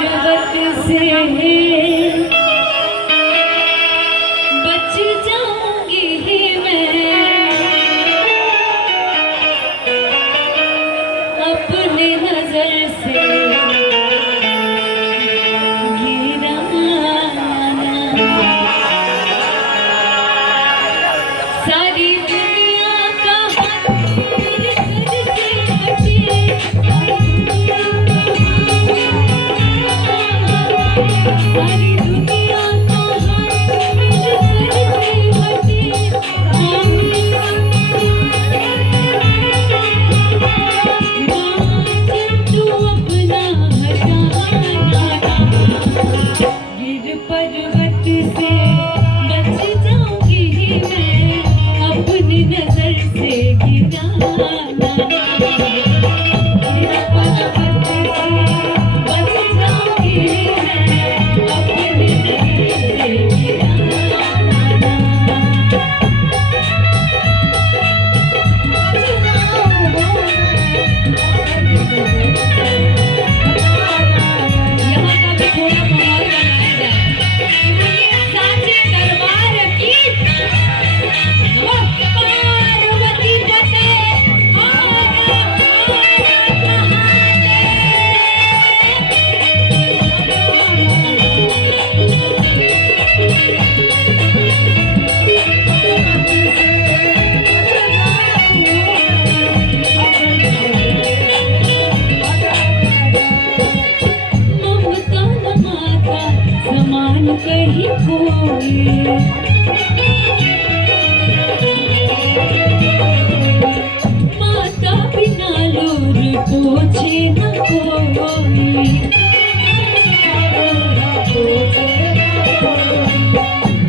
पर्वत से बच जाऊंगी मैं, अपने नजर से गिराना। सारी दुनिया का हाथ मेरे सर से हटे, सारी दुनिया का हाथ मेरे सर से हटे, तू अपना हटाना। गिर पर्वत से बच जाऊंगी मैं, अपनी नजर से गिराना। गिर पर्वत से बच जाऊंगी मैं, अपनी नजर से गिराना। यहाँ का भी थोड़ा माहौल बनाया जाए। साचे दरबार की पार्वती जते ममता न माता समान कहीं कोई, माता बिना लोर पोछे न कोई।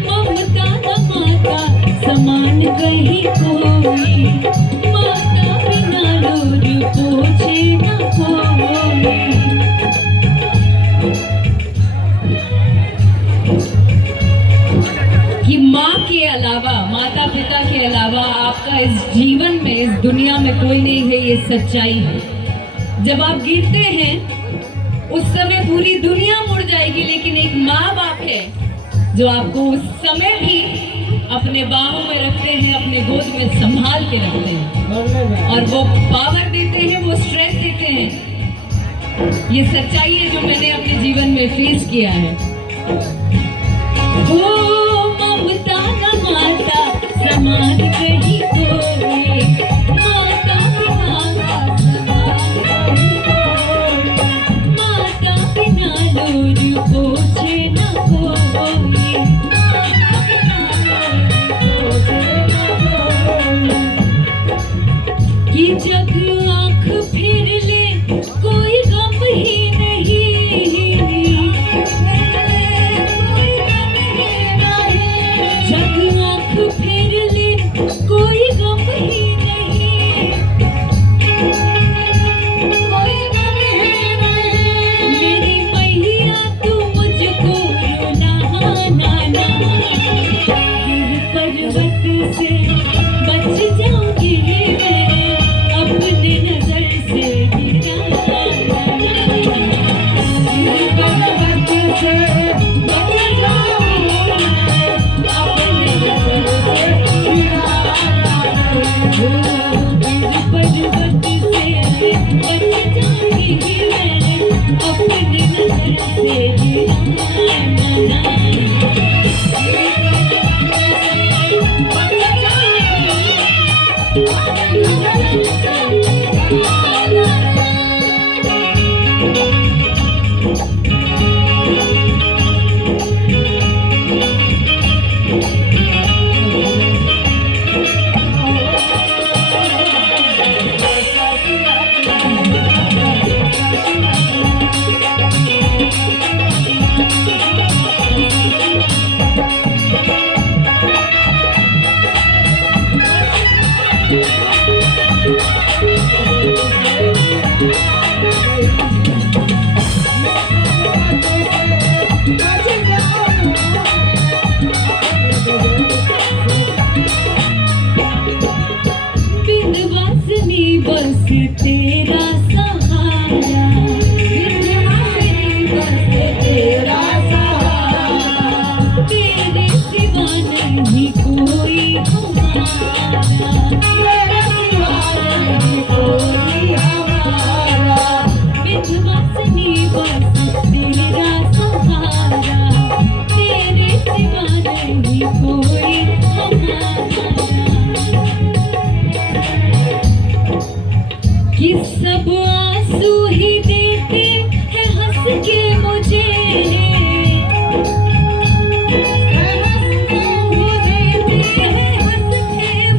ममता न माता समान कहीं कोई, माता बिना लोर पोछे न कोई। कि माँ के अलावा, माता पिता के अलावा आपका इस जीवन में, इस दुनिया में कोई नहीं है, ये सच्चाई है। जब आप गिरते हैं उस समय पूरी दुनिया मुड़ जाएगी, लेकिन एक माँ बाप है जो आपको उस समय भी अपने बाहों में रखते हैं, अपने गोद में संभाल के रखते हैं, और वो पावर देते हैं, वो स्ट्रेंथ देते हैं। ये सच्चाई है जो मैंने अपने जीवन में फेस किया है। वो ममता न माता समान कहीं कोई, माता बिना माता बिना लोर पोछे न कोई। कि जग आँख फिर ले कोई गम ही नहीं, जग आँख फिर ले कोई गम ही नहीं, मेरी मैया तू मुझको रुलाना ना। गिर पर्वत से बच जाऊंगी मैं, अपनी नजर से गिराना। गिर पर्वत से बच जाऊंगी मैं, अपनी नजर से गिराना। गिर पर्वत से बच जाऊंगी मैं, अपनी नजर से गिराना।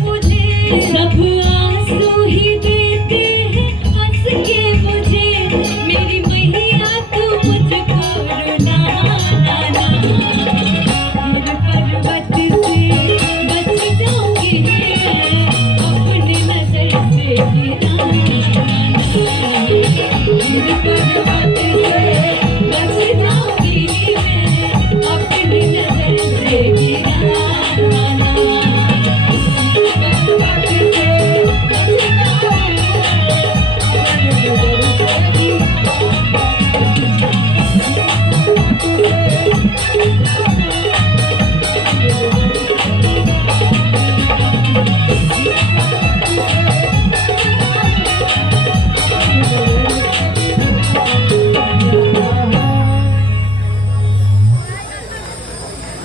मुझे सब आंसू ही देते हैं हंस के मुझे मेरी मैया तू मुझको रुलाना ना गिर पर्वत से बच जाऊंगी अपनी नजर से गिराना गिर पर्वत से बच जाऊंगी मैं अपनी नजर से गिराना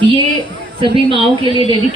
ये सभी माओं के लिए डेडिकेट